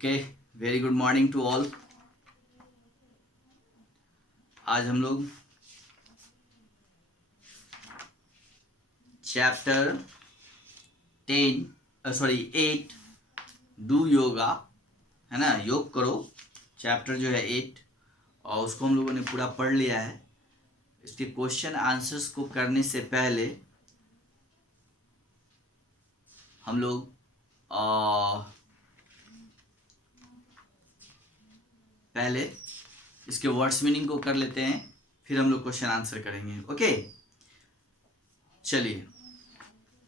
Okay, very good morning to all. आज हम लोग चैप्टर 8 डू योगा, है ना, योग करो, चैप्टर जो है 8, और उसको हम लोगों ने पूरा पढ़ लिया है। इसके क्वेश्चन आंसर्स को करने से पहले हम लोग पहले इसके वर्ड्स मीनिंग को कर लेते हैं, फिर हम लोग क्वेश्चन आंसर करेंगे। ओके, चलिए,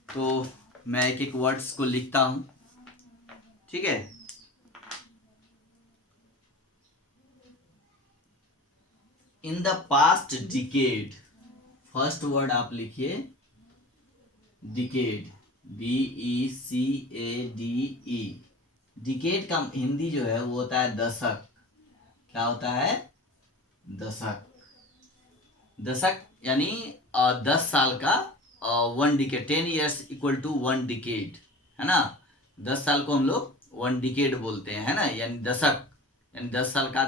तो मैं एक एक वर्ड्स को लिखता हूं, ठीक है। In the past decade, first word आप लिखिए डिकेड, DECADE। डिकेड का हिंदी जो है वो होता है दशक। क्या होता है? दशक। दशक यानी 10 साल का, 1 decade, 10 years equal to 1 decade, है ना। 10 साल को हम लोग 1 डिकेड बोलते हैं, है ना, यानी दशक, यानी 10 साल का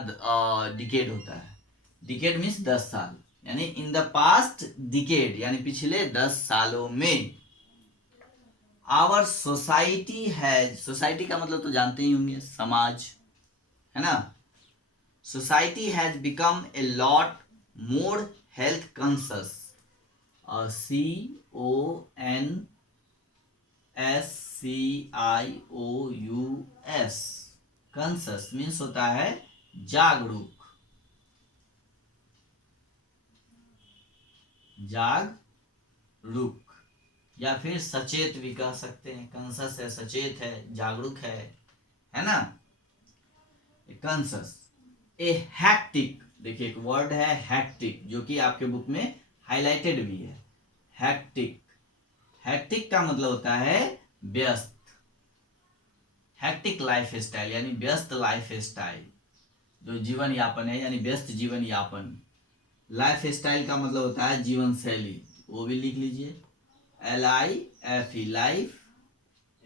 डिकेड होता है। डिकेड मीन्स 10 साल, यानी इन द पास्ट डिकेड यानी पिछले 10 सालों में आवर सोसाइटी है। सोसाइटी का मतलब तो जानते ही होंगे, समाज, है ना। Society has become a lot more health conscious, और CONSCIOUS, कॉन्शियस मीन्स होता है जागरूक, जागरूक, या फिर सचेत भी कह सकते हैं। कॉन्शियस है, सचेत है, जागरूक है ना। कॉन्शियस। ए हैक्टिक, देखिए एक वर्ड है हैक्टिक, जो कि आपके बुक में हाईलाइटेड भी है। हैक्टिक, हैक्टिक का मतलब होता है व्यस्त। हैक्टिक लाइफ स्टाइल यानी व्यस्त लाइफ स्टाइल, जो जीवन यापन है, यानी व्यस्त जीवन यापन। लाइफ स्टाइल का मतलब होता है जीवन शैली, वो भी लिख लीजिए, LIFE, life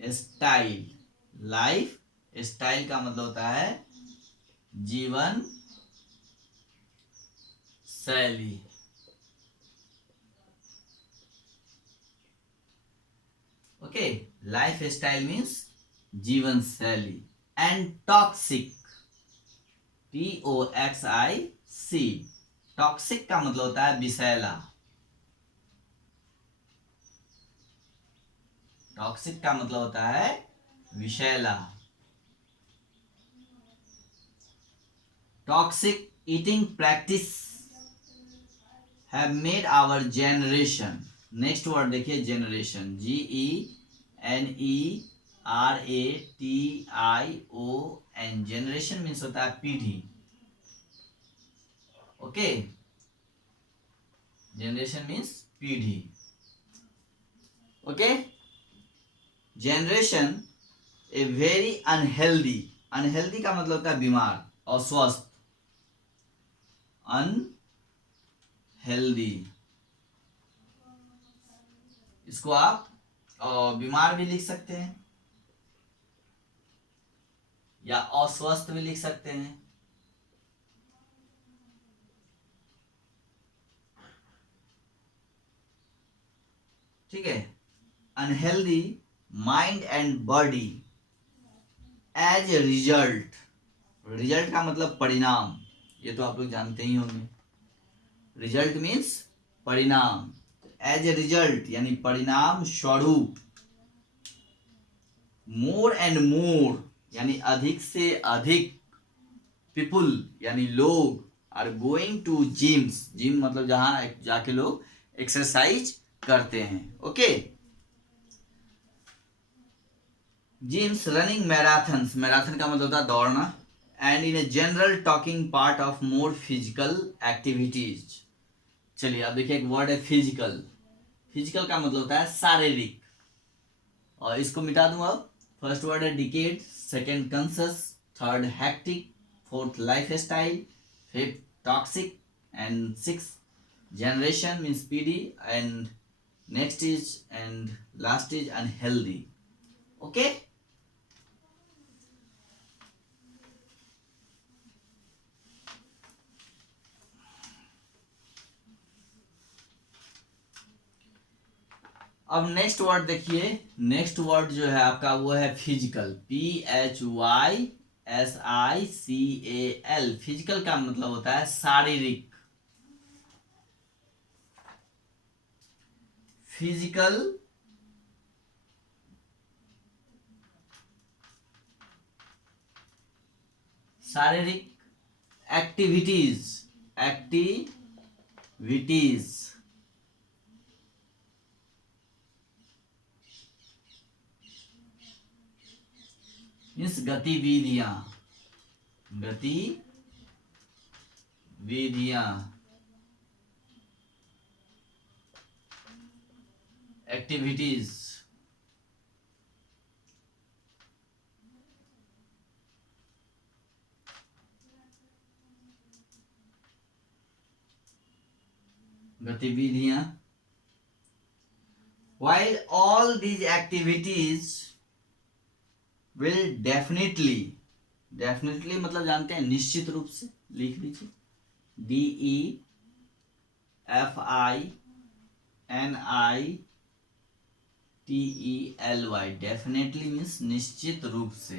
style. Life style का मतलब होता है जीवन शैली। ओके, लाइफ स्टाइल मीन्स जीवन शैली। एंड टॉक्सिक, TOXIC, टॉक्सिक का मतलब होता है विषैला। टॉक्सिक का मतलब होता है विषैला। Toxic eating practice have made our generation, next word देखिए जनरेशन, GENERATION, जनरेशन मीन्स होता है पीढ़ी। ओके, जनरेशन मीन्स पीढ़ी। Okay, generation a very unhealthy, unhealthy का मतलब होता है बीमार, अस्वस्थ, अनहेल्दी। इसको आप बीमार भी लिख सकते हैं या अस्वस्थ भी लिख सकते हैं। ठीक है, unhealthy mind and body as a result. Result का मतलब परिणाम, ये तो आप लोग जानते ही होंगे। रिजल्ट मीन्स परिणाम, एज ए रिजल्ट यानी परिणाम स्वरूप। मोर एंड मोर यानी अधिक से अधिक। पीपुल यानी लोग are going to gyms, gym मतलब जहां जाके लोग एक्सरसाइज करते हैं। Okay, gyms running marathons, marathon का मतलब होता है दौड़ना। And in a general talking part of more physical activities. चलिए अब देखिए, एक वर्ड है फिजिकल। फिजिकल का मतलब होता है शारीरिक, और इसको मिटा दूं अब। फर्स्ट वर्ड है decade, second conscious, third hectic, fourth lifestyle, fifth toxic, and six generation means पीढ़ी, and next is and last is unhealthy. Okay, अब नेक्स्ट वर्ड देखिए, नेक्स्ट वर्ड जो है आपका वो है फिजिकल, PHYSICAL। फिजिकल का मतलब होता है शारीरिक। फिजिकल शारीरिक एक्टिविटीज, एक्टिविटीज मीन्स गतिविधियां, गतिविधियां, एक्टिविटीज। गतिविधियां। While all these activities will definitely मतलब जानते हैं, निश्चित रूप से, लिख लीजिए DEFINITELY। डेफिनेटली मीन्स निश्चित रूप से।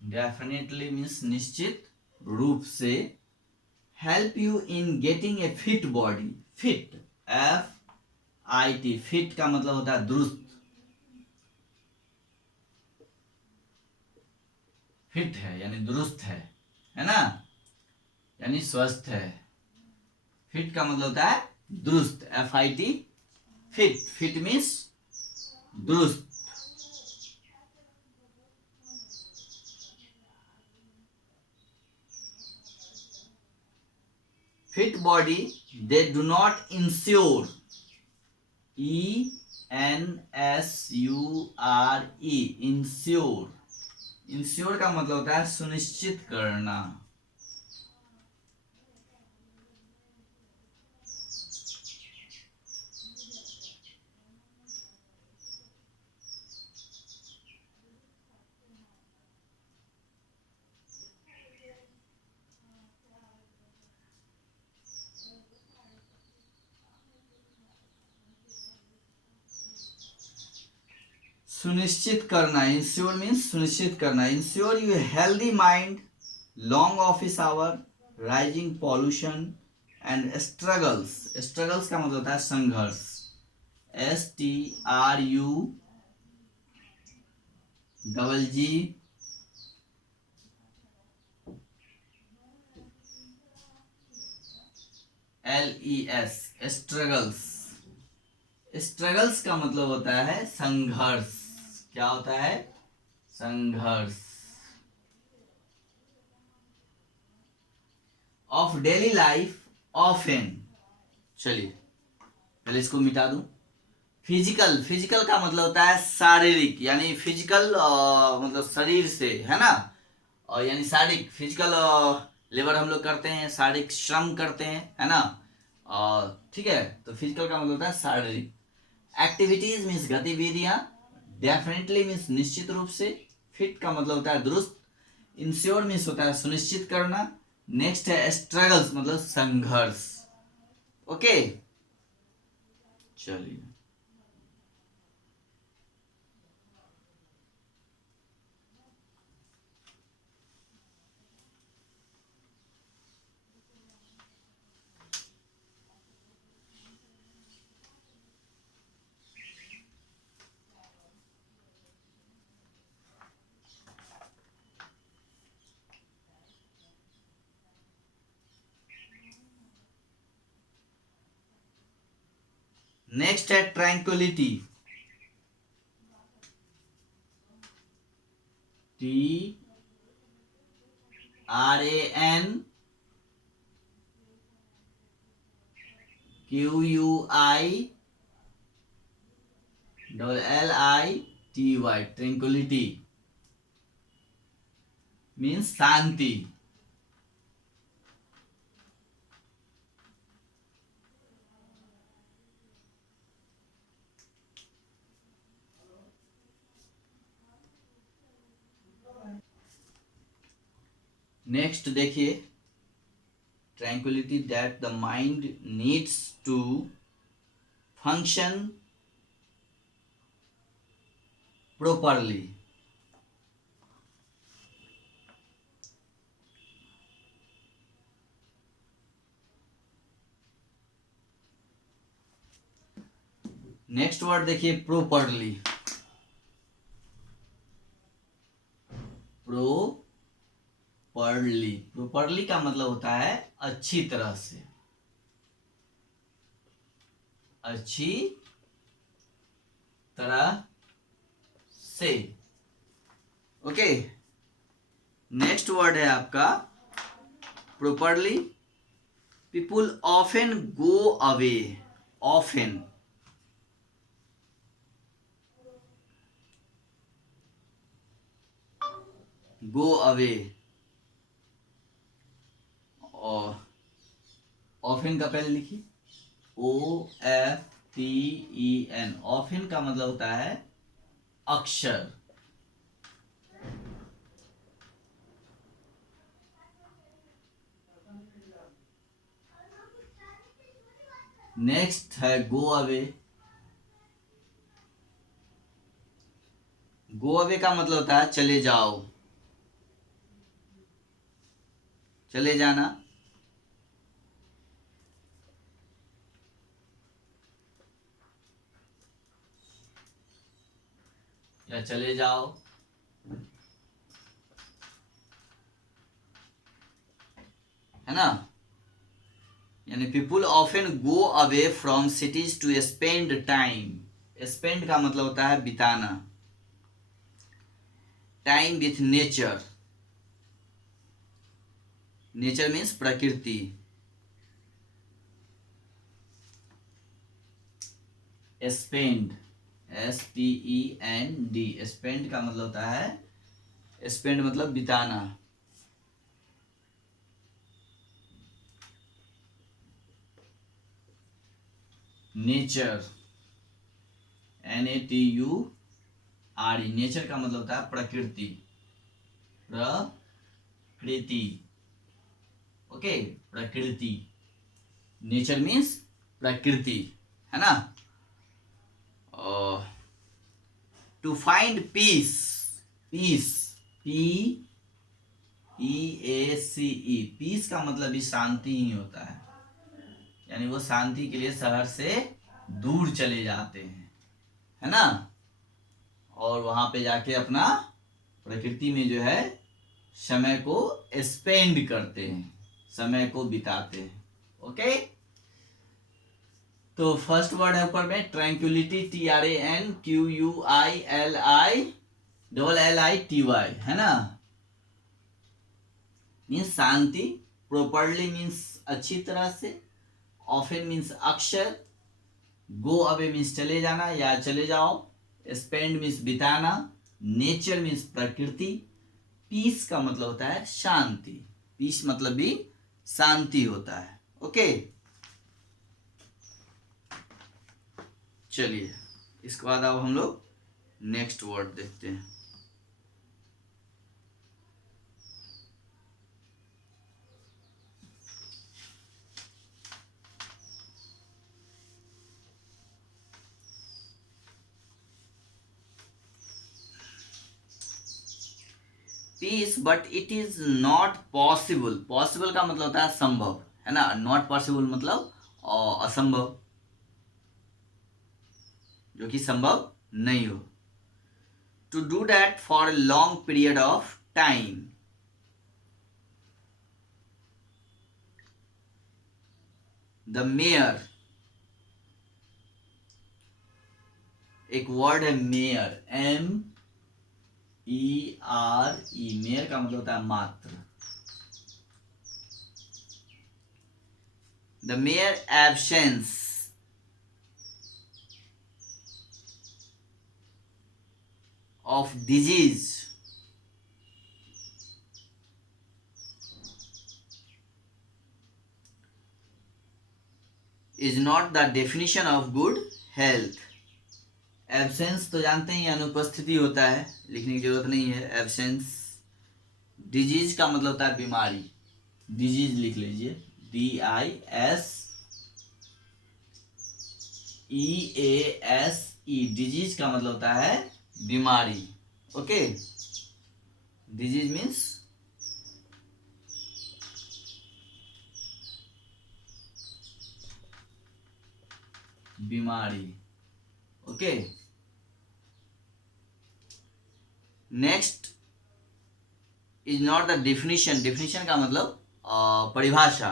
डेफिनेटली मीन्स निश्चित रूप से। Help you in getting a fit body. Fit, FIT, fit का मतलब होता है दुरुस्त। फिट है यानी दुरुस्त है ना, यानी स्वस्थ है। फिट का मतलब होता है दुरुस्त, FIT, फिट। फिट मीन्स दुरुस्त। Fit body they do not ensure, ENSURE, ensure. Ensure का मतलब होता है सुनिश्चित करना। सुनिश्चित करना, इंश्योर मीन्स सुनिश्चित करना। Ensure you healthy mind, long office hour, rising pollution and struggles. Struggles का मतलब होता है संघर्ष, STRUGGLES, स्ट्रगल्स। स्ट्रगल्स का मतलब होता है संघर्ष। क्या होता है? संघर्ष। Of daily life often. चलिए पहले इसको मिटा दूं। फिजिकल, फिजिकल का मतलब होता है शारीरिक, यानी फिजिकल मतलब शरीर से, है ना। और यानी शारीरिक, फिजिकल लेबर हम लोग करते हैं, शारीरिक श्रम करते हैं, है ना। और ठीक है, तो फिजिकल का मतलब होता है शारीरिक। एक्टिविटीज मीन्स गतिविधियां। डेफिनेटली मीन्स निश्चित रूप से। फिट का मतलब होता है दुरुस्त। इंश्योर मीन्स होता है सुनिश्चित करना। नेक्स्ट है स्ट्रगल्स मतलब संघर्ष। ओके चलिए। नेक्स्ट है ट्रैंक्विलिटी, TRANQUILITY, ट्रैंक्विलिटी मीन्स शांति। नेक्स्ट देखिए, tranquility that the mind needs to function properly. Next word देखिए, properly. properly का मतलब होता है अच्छी तरह से, अच्छी तरह से। ओके, नेक्स्ट वर्ड है आपका properly. People often go away. Often. Go away. और often का पहले लिखिए, OFTEN. often का मतलब होता है अक्षर। नेक्स्ट है गो अवे। गो अवे का मतलब होता है चले जाओ, चले जाना। या चले जाओ, है ना। यानी people often go away from cities to spend time. Spend का मतलब होता है बिताना, time with nature. Nature means प्रकृति। Spend, SPEND। स्पेंड का मतलब होता है, स्पेंड मतलब बिताना। Nature, NATURE। नेचर का मतलब होता है प्रकृति, प्रकृति। ओके, प्रकृति। नेचर मीन्स प्रकृति, है ना। To find peace, peace, PEACE। Peace का मतलब भी शांति ही होता है, यानी वो शांति के लिए शहर से दूर चले जाते हैं, है ना। और वहां पे जाके अपना प्रकृति में जो है समय को स्पेंड करते हैं, समय को बिताते हैं। ओके, तो फर्स्ट वर्ड है ऊपर में ट्रैंक्विलिटी, TRANQUILI है ना, मीन्स शांति। प्रॉपरली मीन्स अच्छी तरह से। ऑफन मीन्स अक्षर। गो अवे मीन्स चले जाना या चले जाओ। स्पेंड मीन्स बिताना। नेचर मीन्स प्रकृति। पीस का मतलब होता है शांति। पीस मतलब भी शांति होता है। ओके, चलिए इसके बाद अब हम लोग नेक्स्ट वर्ड देखते हैं। Peace but it is not possible. Possible का मतलब होता है संभव, है ना। नॉट पॉसिबल मतलब असंभव, जो कि संभव नहीं हो। To do that for a long period of time. The mere, एक वर्ड है मेयर, MERE। मेयर का मतलब होता है मात्र। The mere absence of disease is not the definition of good health। Absence तो जानते हैं अनुपस्थिति होता है, लिखने की जरूरत नहीं है। एब्सेंस डिजीज का मतलब होता है बीमारी, डिजीज लिख लीजिए, DISEASE, डिजीज का मतलब होता है बीमारी। ओके, डिजीज मीन्स बीमारी। Okay, next is not the definition, definition का मतलब परिभाषा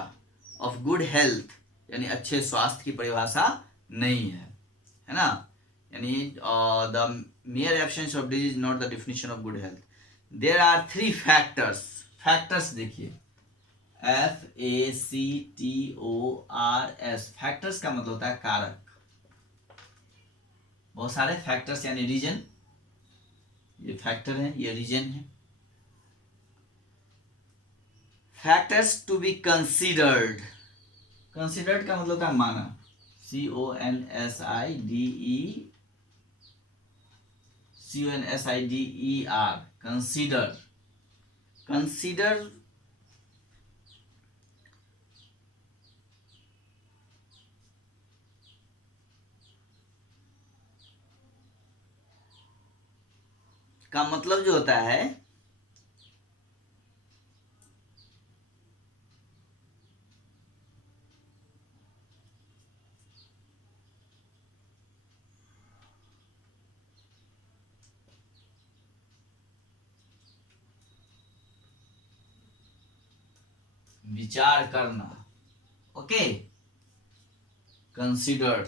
ऑफ गुड हेल्थ, यानी अच्छे स्वास्थ्य की परिभाषा नहीं है ना, यानी the mere absence of disease is not the definition of good health. There are 3 factors, factors देखिए, FACTORS, फैक्टर्स का मतलब होता है कारक, बहुत सारे फैक्टर्स यानी रीजन, ये फैक्टर है, ये रीजन है। Factors to be considered, considered का मतलब होता है माना, CONSIDER, कंसिडर, कंसिडर का मतलब जो होता है विचार करना। Okay, considered.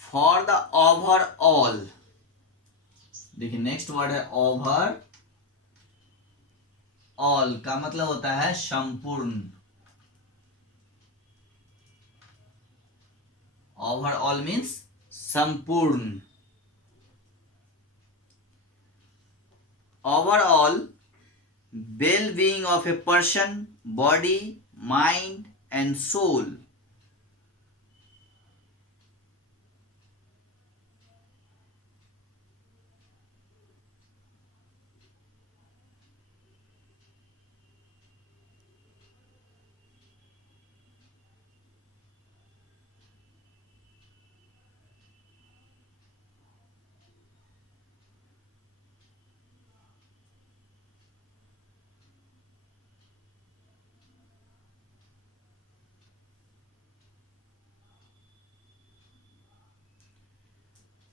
For the overall, देखिए नेक्स्ट वर्ड है ओवर ऑल, का मतलब होता है संपूर्ण, ओवरऑल मीन्स संपूर्ण। Overall well-being of a person, body, mind and soul.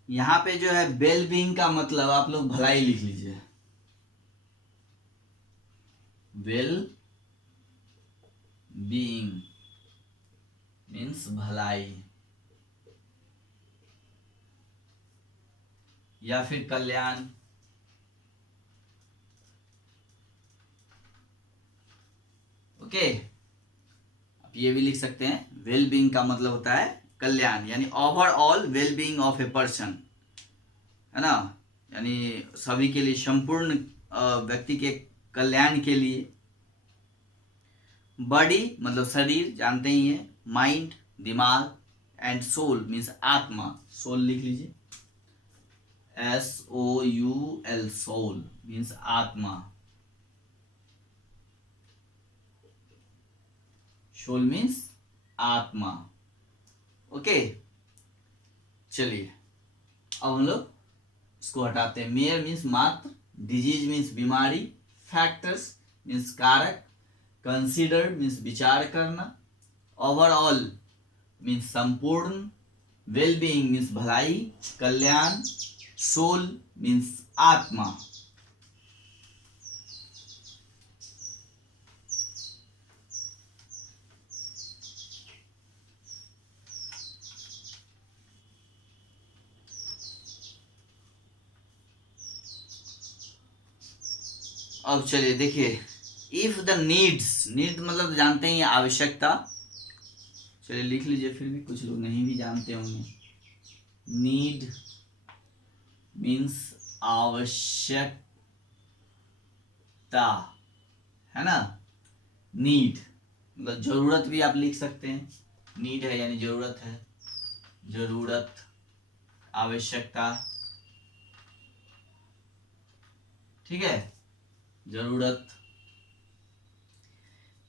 यहां पे जो है वेल बीइंग का मतलब आप लोग भलाई लिख लीजिए, वेल बीइंग मीन्स भलाई या फिर कल्याण। ओके, आप ये भी लिख सकते हैं, वेल बीइंग का मतलब होता है कल्याण, यानी overall well being of a person, है ना, यानी सभी के लिए, संपूर्ण व्यक्ति के कल्याण के लिए। बॉडी मतलब शरीर, जानते ही हैं, माइंड दिमाग, एंड सोल मीन्स आत्मा, सोल लिख लीजिए, SOUL, सोल मीन्स आत्मा, सोल मीन्स आत्मा। ओके, चलिए अब हम लोग इसको हटाते हैं। मेयर मीन्स मात्र, डिजीज मीन्स बीमारी, फैक्टर्स मीन्स कारक, कंसिडर मीन्स विचार करना, ओवरऑल मीन्स संपूर्ण, वेलबीइंग मीन्स भलाई, कल्याण, सोल मीन्स आत्मा। अब चलिए देखिए, इफ द नीड्स, नीड मतलब जानते हैं आवश्यकता, चलिए लिख लीजिए, फिर भी कुछ लोग नहीं भी जानते होंगे। नीड मीन्स आवश्यकता, है ना, नीड मतलब जरूरत भी आप लिख सकते हैं, नीड है यानी जरूरत है, जरूरत, आवश्यकता। ठीक है, जरूरत।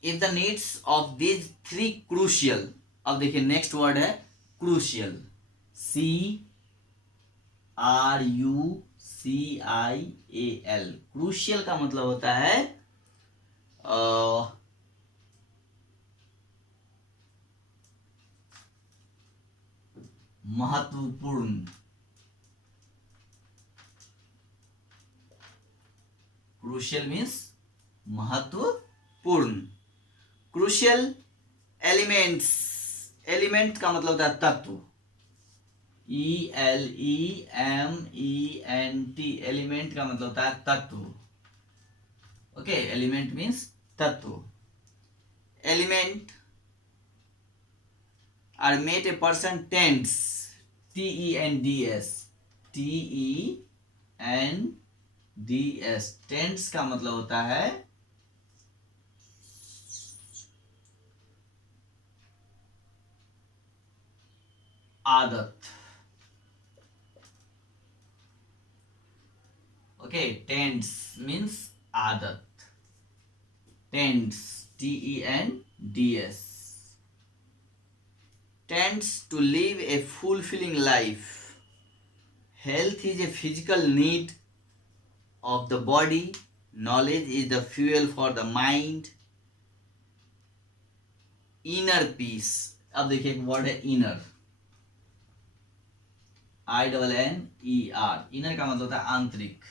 If the needs of these three crucial, अब देखिए नेक्स्ट वर्ड है क्रूशियल, CRUCIAL। क्रूशियल का मतलब होता है महत्वपूर्ण। क्रूशियल मीन्स महत्वपूर्ण। क्रूशियल एलिमेंट्स, एलिमेंट का मतलब होता है तत्व, ELEMENT, एलिमेंट का मतलब होता है तत्व। ओके, एलिमेंट मीन्स तत्व। Element are made a person tends, TENDS, TENDS, tends का मतलब होता है आदत। ओके, टेंड्स मीन्स आदत, tends, TENDS, tends to live a fulfilling life. Health is a physical need of the body. Knowledge is the fuel for the mind. Inner peace, अब देखिए एक word है इनर, INNER। इनर का मतलब होता है आंतरिक,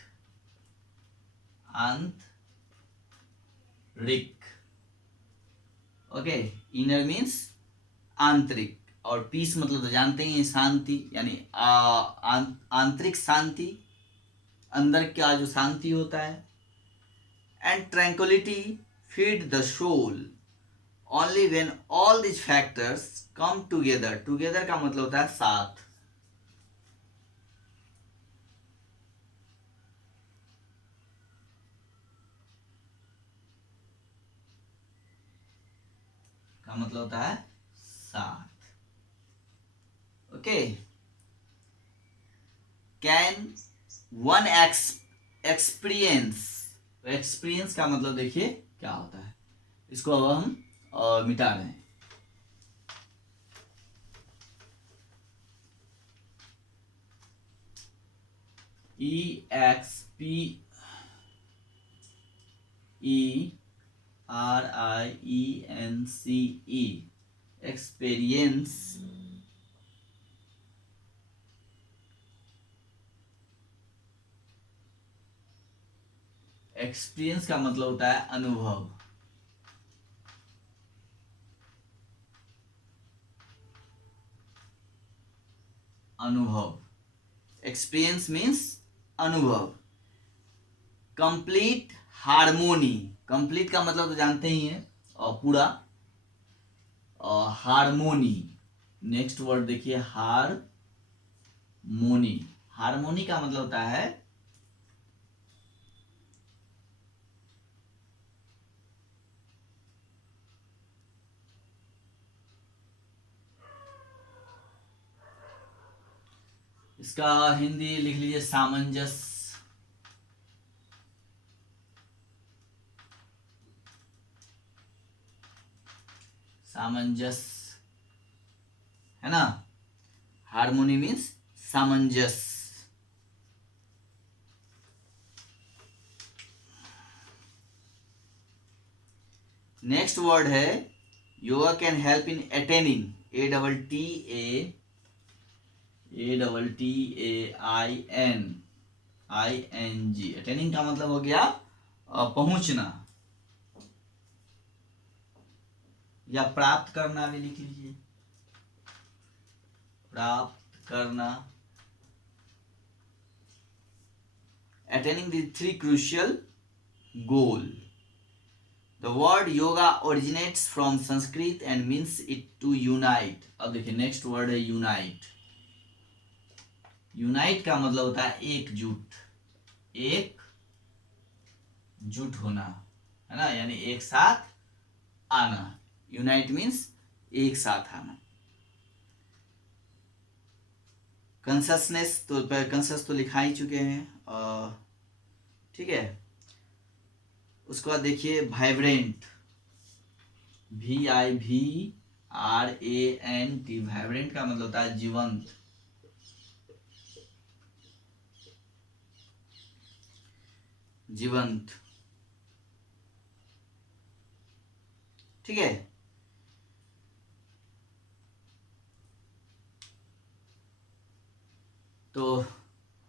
आंतरिक। ओके, इनर मीन्स आंतरिक, और पीस मतलब तो जानते ही शांति, यानी आंतरिक शांति, अंदर का जो शांति होता है। And tranquility feed the soul only when all this factors come together. Together का मतलब होता है साथ। का मतलब होता है साथ। Okay, can one experience, experience का मतलब देखिए क्या होता है, इसको अब हम मिटा रहे हैं। EXPERIENCE, एक्सपीरियंस, एक्सपीरियंस का मतलब होता है अनुभव। अनुभव, एक्सपीरियंस मीन्स अनुभव। कंप्लीट हार्मोनी, कंप्लीट का मतलब तो जानते ही हैं, और पूरा। हार्मोनी, नेक्स्ट वर्ड देखिए हारमोनी। हारमोनी का मतलब होता है इसका हिंदी लिख लीजिए सामंजस्य। सामंजस्य है ना, हार्मोनी मीन्स सामंजस्य। नेक्स्ट वर्ड है yoga can help in attaining, ATTAINING। Attaining का मतलब हो गया पहुंचना, या प्राप्त करना भी लिख लीजिए, प्राप्त करना। Attaining the three crucial goal. The word yoga originates from Sanskrit and means it to unite। अब देखिए नेक्स्ट वर्ड है यूनाइट। यूनाइट का मतलब होता है एकजुट, एकजुट होना, है ना, यानी एक साथ आना। यूनाइट मीन्स एक साथ आना। कंससनेस तो कंसस तो लिखा ही चुके हैं, ठीक है। उसके बाद देखिए वाइब्रेंट, VIBRANT, वाइब्रेंट का मतलब होता है जीवंत। जीवंत, ठीक है। तो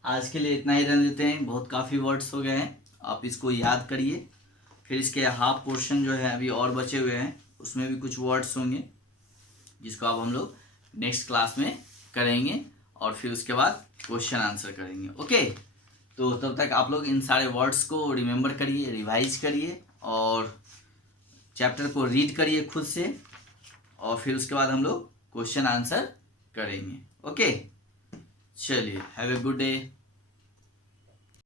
आज के लिए इतना ही रहने देते हैं, बहुत काफ़ी वर्ड्स हो गए हैं, आप इसको याद करिए। फिर इसके हाफ पोर्शन जो है अभी और बचे हुए हैं, उसमें भी कुछ वर्ड्स होंगे जिसको अब हम लोग नेक्स्ट क्लास में करेंगे, और फिर उसके बाद क्वेश्चन आंसर करेंगे। ओके, तो तब तक आप लोग इन सारे वर्ड्स को रिमेंबर करिए, रिवाइज करिए, और चैप्टर को रीड करिए खुद से, और फिर उसके बाद हम लोग क्वेश्चन आंसर करेंगे। ओके, चलिए, हैव ए गुड डे।